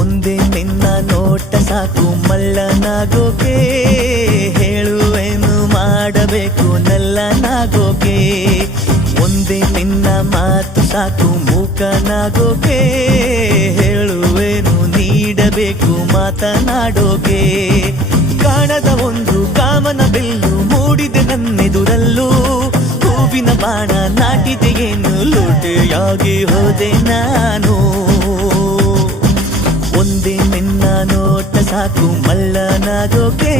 ಒಂದೇ ನಿನ್ನ ನೋಟ ಸಾಕು ಮಲ್ಲನಾಗೋಕೆ, ಹೇಳುವೇನು ಮಾಡಬೇಕು ನಲ್ಲನಾಗೋಕೆ. ಒಂದೇ ನಿನ್ನ ಮಾತು ಸಾಕು ಮೂಕನಾಗೋಕೆ, ಹೇಳುವೇನು ನೀಡಬೇಕು ಮಾತನಾಡೋಕೆ. ಕಾಣದ ಒಂದು ಕಾಮನ ಬೆಲ್ಲು ಮೂಡಿದೆ ನನ್ನೆದುರಲ್ಲೂ, ಹೂವಿನ ಬಾಣ ನಾಟಿದೆಯೇನು ಲೋಟೆಯಾಗಿ ಹೋದೆ ನಾನು. ಒಂದೇ ನಿನ್ನ ನೋಟ ಸಾಕು ಮಲ್ಲನಾಗೋಕೆ,